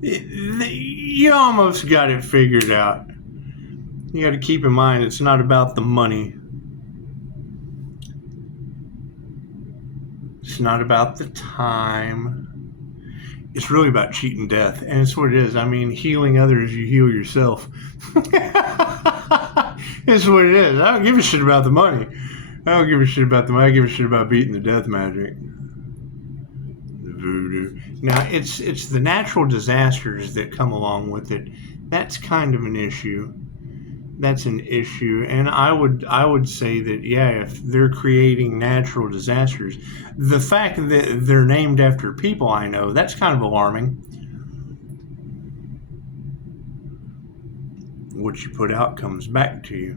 You almost got it figured out. You got to keep in mind it's not about the money. It's not about the time. It's really about cheating death, and it's what it is. I mean, healing others, you heal yourself. It's what it is. I don't give a shit about the money. I don't give a shit about the money. I give a shit about beating the death magic. The voodoo. Now, it's the natural disasters that come along with it. That's kind of an issue. That's an issue, and I would say that, yeah, if they're creating natural disasters, the fact that they're named after people I know, that's kind of alarming. What you put out comes back to you.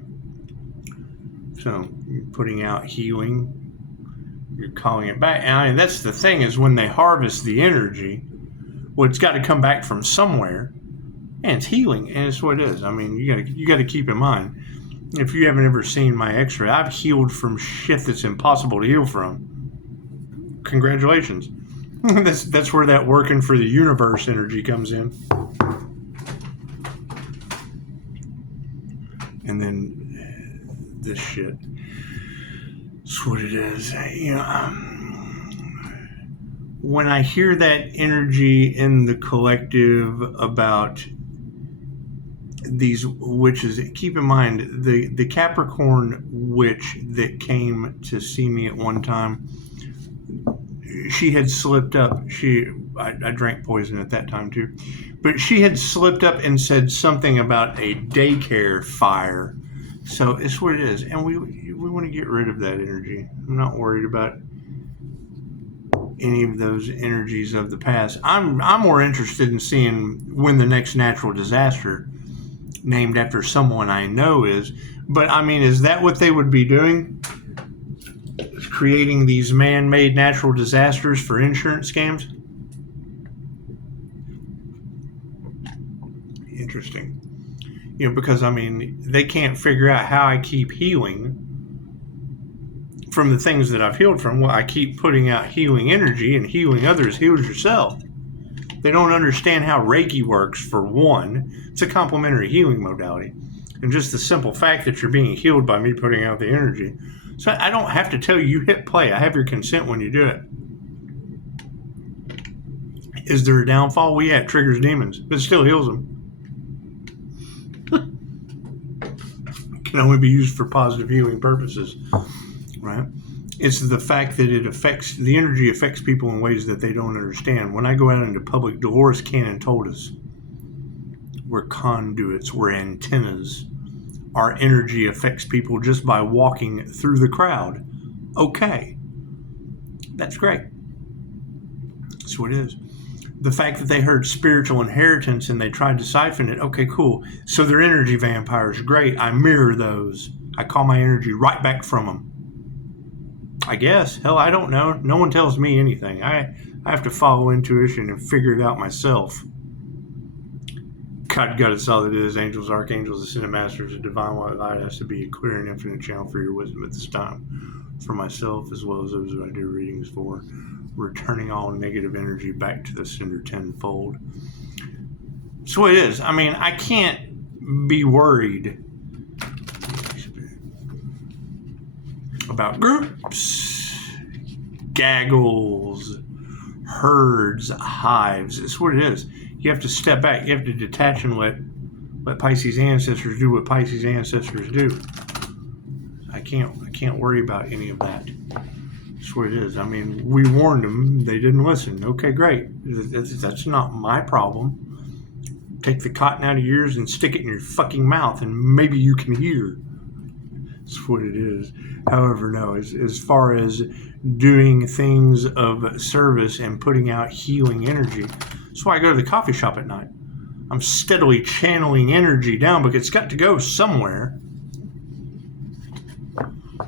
So you're putting out healing, you're calling it back. And I mean, that's the thing, is when they harvest the energy, well, it's got to come back from somewhere. And it's healing, and it's what it is. I mean, you got to keep in mind, if you haven't ever seen my X-ray, I've healed from shit that's impossible to heal from. Congratulations. That's where that working for the universe energy comes in. And then this shit. That's what it is. You know, when I hear that energy in the collective about these witches, keep in mind the Capricorn witch that came to see me at one time, she had slipped up. I drank poison at that time too, but she had slipped up and said something about a daycare fire. So it's what it is, and we want to get rid of that energy. I'm not worried about any of those energies of the past. I'm more interested in seeing when the next natural disaster named after someone I know is. But I mean, is that what they would be doing? Creating these man-made natural disasters for insurance scams? Interesting. You know, because I mean, they can't figure out how I keep healing from the things that I've healed from. Well, I keep putting out healing energy, and healing others heals yourself. They don't understand how Reiki works, for one. It's a complementary healing modality. And just the simple fact that you're being healed by me putting out the energy. So I don't have to tell you, hit play. I have your consent when you do it. Is there a downfall? Well, yeah, it triggers demons, but it still heals them. It can only be used for positive healing purposes, right? It's the fact that the energy affects people in ways that they don't understand. When I go out into public, Dolores Cannon told us, we're conduits, we're antennas. Our energy affects people just by walking through the crowd. Okay. That's great. That's what it is. The fact that they heard spiritual inheritance and they tried to siphon it, okay, cool. So they're energy vampires. Great. I mirror those. I call my energy right back from them. I guess. Hell, I don't know. No one tells me anything. I have to follow intuition and figure it out myself. God, it's all it is. Angels, archangels, ascended masters, a divine white light has to be a clear and infinite channel for your wisdom at this time. For myself, as well as those who I do readings for, returning all negative energy back to the sender tenfold. So it is. I mean, I can't be worried about groups, gaggles, herds, hives. It's what it is. You have to step back. You have to detach and let Pisces ancestors do what Pisces ancestors do. I can't worry about any of that. That's what it is. I mean, we warned them. They didn't listen. Okay, great. That's not my problem. Take the cotton out of your ears and stick it in your fucking mouth, and maybe you can hear. That's what it is. However, no, as far as doing things of service and putting out healing energy, that's why I go to the coffee shop at night. I'm steadily channeling energy down because it's got to go somewhere.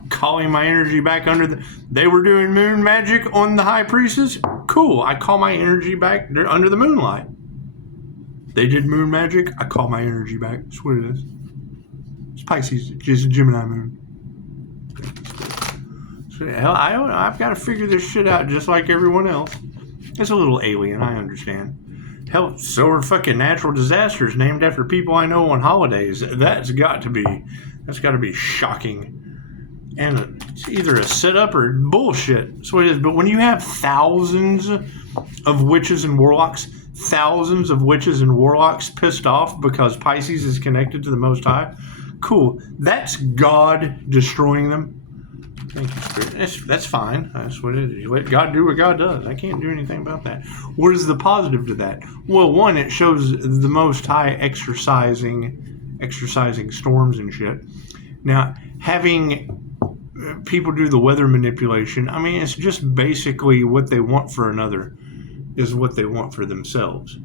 Calling my energy back they were doing moon magic on the high priestess. Cool. I call my energy back under the moonlight. They did moon magic. I call my energy back. That's what it is. It's Pisces. It's just a Gemini moon. So, hell, I don't know. I've got to figure this shit out just like everyone else. It's a little alien, I understand. Hell, so are fucking natural disasters named after people I know on holidays. That's got to be shocking. And it's either a setup or bullshit. That's what it is. But when you have thousands of witches and warlocks pissed off because Pisces is connected to the Most High, cool. That's God destroying them. Thank you, Spirit. That's fine. That's what it is. You let God do what God does. I can't do anything about that. What is the positive to that? Well, one, it shows the Most High exercising storms and shit. Now, having people do the weather manipulation, I mean, it's just basically what they want for another is what they want for themselves.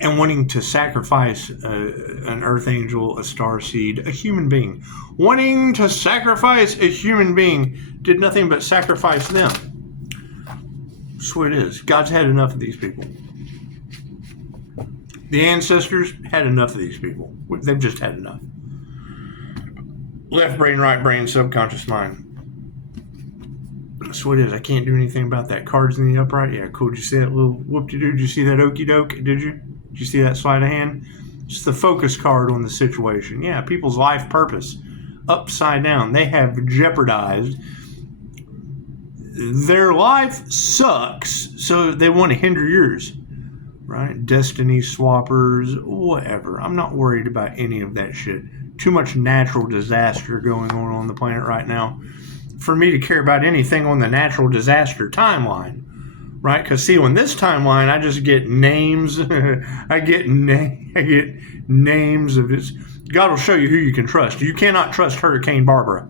And wanting to sacrifice an earth angel, a star seed, a human being. Wanting to sacrifice a human being did nothing but sacrifice them. That's what it is. God's had enough of these people. The ancestors had enough of these people. They've just had enough. Left brain, right brain, subconscious mind. That's what it is. I can't do anything about that. Cards in the upright. Yeah, cool. Did you see that little whoop-de-doo? Did you see that okey-doke? Did you? Did you see that sleight of hand? It's the focus card on the situation. Yeah, people's life purpose. Upside down. They have jeopardized. Their life sucks, so they want to hinder yours. Right? Destiny swappers, whatever. I'm not worried about any of that shit. Too much natural disaster going on the planet right now for me to care about anything on the natural disaster timeline, right? Because see, on this timeline, I just get names. I get names of it. God will show you who you can trust. You cannot trust Hurricane Barbara.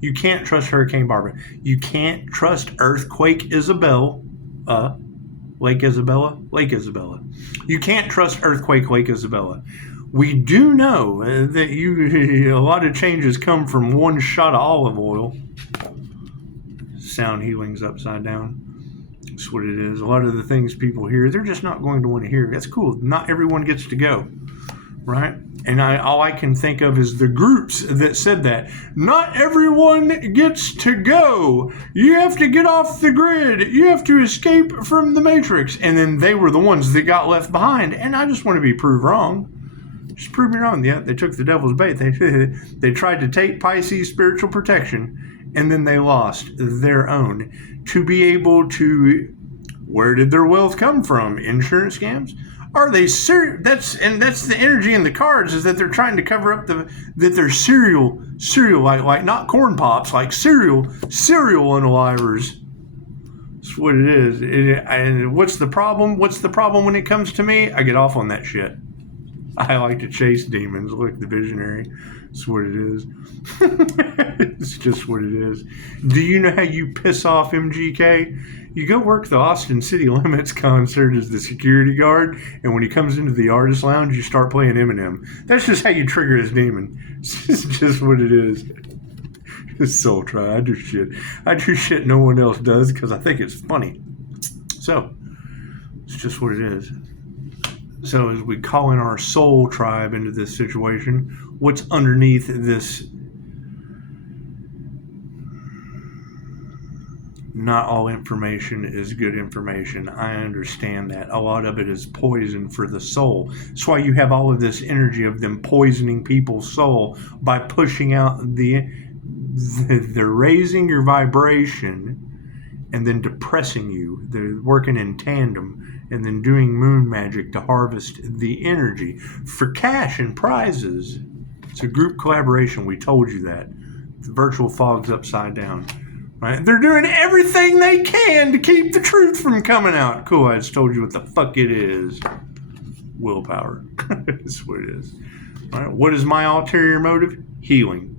You can't trust Hurricane Barbara. You can't trust Earthquake Isabel. Lake Isabella. You can't trust Earthquake Lake Isabella. We do know that a lot of changes come from one shot of olive oil. Sound healing's upside down. That's what it is. A lot of the things people hear, they're just not going to want to hear. That's cool. Not everyone gets to go, right? And all I can think of is the groups that said that. Not everyone gets to go. You have to get off the grid. You have to escape from the Matrix. And then they were the ones that got left behind. And I just want to be proved wrong. Just prove me wrong. Yeah, they took the devil's bait. They tried to take Pisces spiritual protection, and then they lost their own. To be able to, where did their wealth come from? Insurance scams? Are they serious? That's the energy in the cards, is that they're trying to cover up that they're cereal like not corn pops, like cereal unalivers. That's what it is. And what's the problem? What's the problem when it comes to me? I get off on that shit. I like to chase demons. Look, the visionary. That's what it is. It's just what it is. Do you know how you piss off MGK? You go work the Austin City Limits concert as the security guard, and when he comes into the artist lounge, you start playing Eminem. That's just how you trigger his demon. It's just what it is. It's soul try. I do shit no one else does because I think it's funny. So, it's just what it is. So as we call in our soul tribe into this situation, what's underneath this? Not all information is good information. I understand that. A lot of it is poison for the soul. That's why you have all of this energy of them poisoning people's soul by pushing out they're raising your vibration and then depressing you. They're working in tandem and then doing moon magic to harvest the energy for cash and prizes. It's a group collaboration. We told you that. The virtual fog's upside down. Right? They're doing everything they can to keep the truth from coming out. Cool, I just told you what the fuck it is. Willpower. That's what it is. All right. What is my ulterior motive? Healing.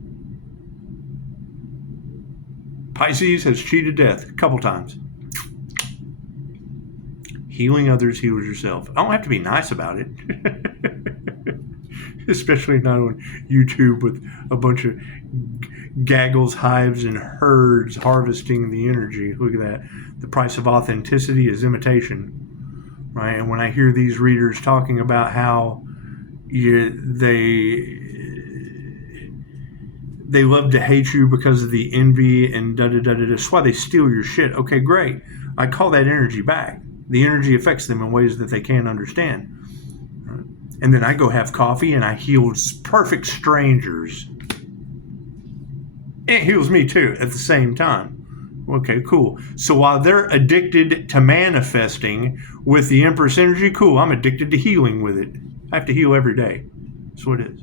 Pisces has cheated death a couple times. Healing others heals yourself. I don't have to be nice about it. Especially not on YouTube with a bunch of gaggles, hives, and herds harvesting the energy. Look at that. The price of authenticity is imitation. Right? And when I hear these readers talking about how They love to hate you because of the envy and da-da-da-da-da. That's why they steal your shit. Okay, great. I call that energy back. The energy affects them in ways that they can't understand. And then I go have coffee and I heal perfect strangers. It heals me too at the same time. Okay, cool. So while they're addicted to manifesting with the Empress energy, cool, I'm addicted to healing with it. I have to heal every day. That's what it is.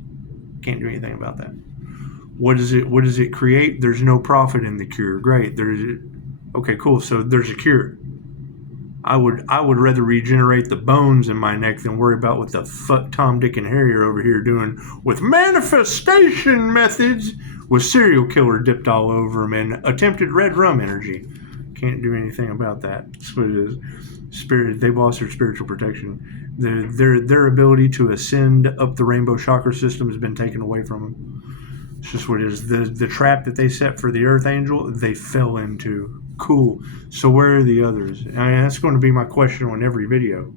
Can't do anything about that. What does it create? There's no profit in the cure. Great. Okay, cool. So there's a cure. I would rather regenerate the bones in my neck than worry about what the fuck Tom, Dick, and Harry are over here doing with manifestation methods with serial killer dipped all over them and attempted red rum energy. Can't do anything about that. That's what it is. Spirit, they've lost their spiritual protection. Their ability to ascend up the rainbow chakra system has been taken away from them. It's just what it is. The trap that they set for the Earth Angel, they fell into. Cool. So where are the others? That's going to be my question on every video.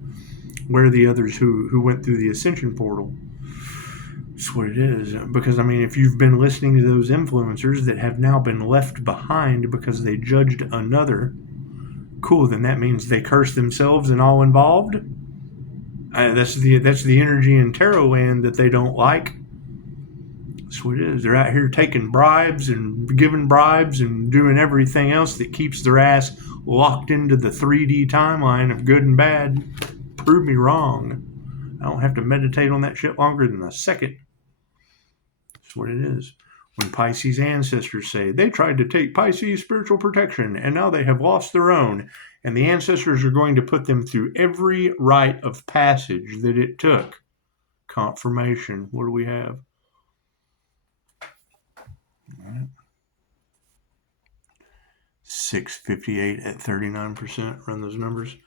Where are the others who went through the ascension portal? That's what it is. Because, I mean, if you've been listening to those influencers that have now been left behind because they judged another, cool, then that means they curse themselves and all involved. That's the energy in tarot land that they don't like. That's what it is. They're out here taking bribes and giving bribes and doing everything else that keeps their ass locked into the 3D timeline of good and bad. Prove me wrong. I don't have to meditate on that shit longer than a second. That's what it is. When Pisces ancestors say they tried to take Pisces spiritual protection and now they have lost their own, and the ancestors are going to put them through every rite of passage that it took. Confirmation. What do we have? All right. 658 at 39%. Run those numbers.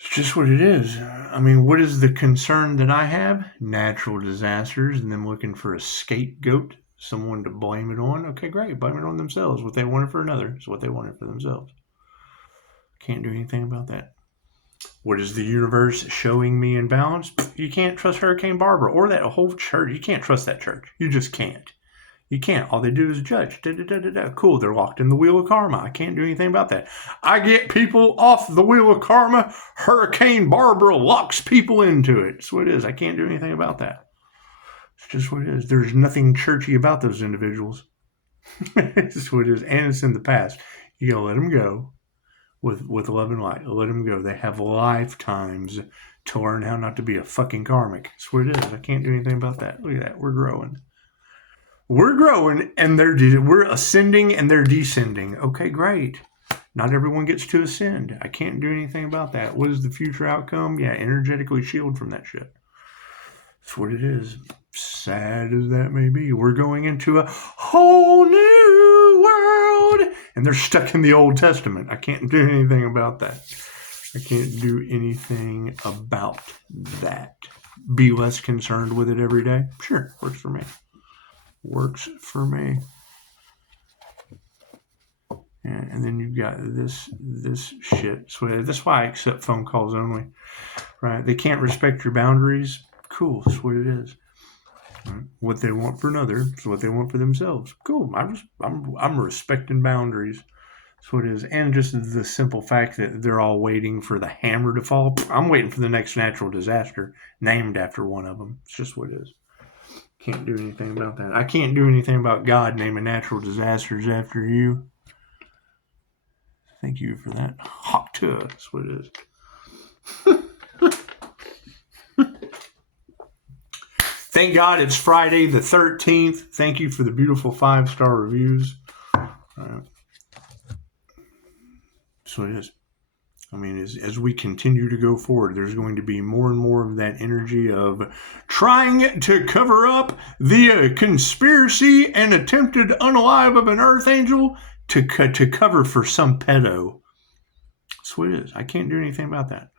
It's just what it is. I mean, what is the concern that I have? Natural disasters and them looking for a scapegoat, someone to blame it on. Okay, great. Blame it on themselves. What they wanted for another is what they wanted for themselves. Can't do anything about that. What is the universe showing me in balance? You can't trust Hurricane Barbara or that whole church. You can't trust that church. You just can't. You can't. All they do is judge. Cool, they're locked in the wheel of karma. I can't do anything about that. I get people off the wheel of karma. Hurricane Barbara locks people into it. That's what it is. I can't do anything about that. It's just what it is. There's nothing churchy about those individuals. It's just what it is. And it's in the past. You gotta let them go with love and light. Let them go. They have lifetimes to learn how not to be a fucking karmic. That's what it is. I can't do anything about that. Look at that. We're growing. We're growing, and we're ascending, and they're descending. Okay, great. Not everyone gets to ascend. I can't do anything about that. What is the future outcome? Yeah, energetically shield from that shit. That's what it is. Sad as that may be. We're going into a whole new world, and they're stuck in the Old Testament. I can't do anything about that. I can't do anything about that. Be less concerned with it every day? Sure, works for me. Works for me. And then you've got this shit. So that's why I accept phone calls only. Right? They can't respect your boundaries. Cool. That's what it is. Right? What they want for another is what they want for themselves. Cool. I'm respecting boundaries. That's what it is. And just the simple fact that they're all waiting for the hammer to fall. I'm waiting for the next natural disaster named after one of them. It's just what it is. Can't do anything about that. I can't do anything about God naming natural disasters after you. Thank you for that. Hawk to it. That's what it is. Thank God it's Friday the 13th. Thank you for the beautiful 5-star reviews. So it is. I mean, as we continue to go forward, there's going to be more and more of that energy of trying to cover up the conspiracy and attempted unalive of an Earth Angel to cover for some pedo. That's what it is. I can't do anything about that.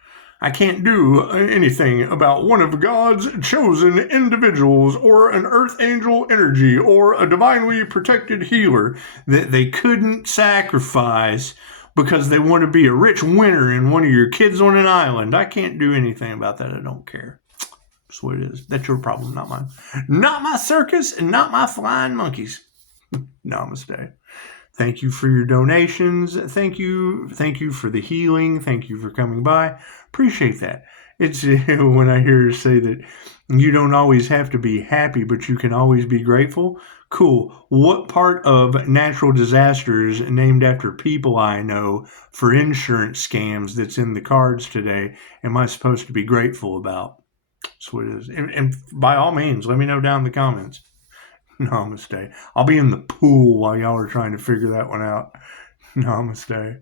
I can't do anything about one of God's chosen individuals or an Earth Angel energy or a divinely protected healer that they couldn't sacrifice because they want to be a rich winner and one of your kids on an island. I can't do anything about that. I don't care. That's what it is. That's your problem, not mine. Not my circus and not my flying monkeys. Namaste. Thank you for your donations. Thank you for the healing. Thank you for coming by. Appreciate that. It's when I hear you say that you don't always have to be happy, but you can always be grateful. Cool. What part of natural disasters named after people I know for insurance scams that's in the cards today am I supposed to be grateful about? That's what it is. And by all means, let me know down in the comments. Namaste. I'll be in the pool while y'all are trying to figure that one out. Namaste.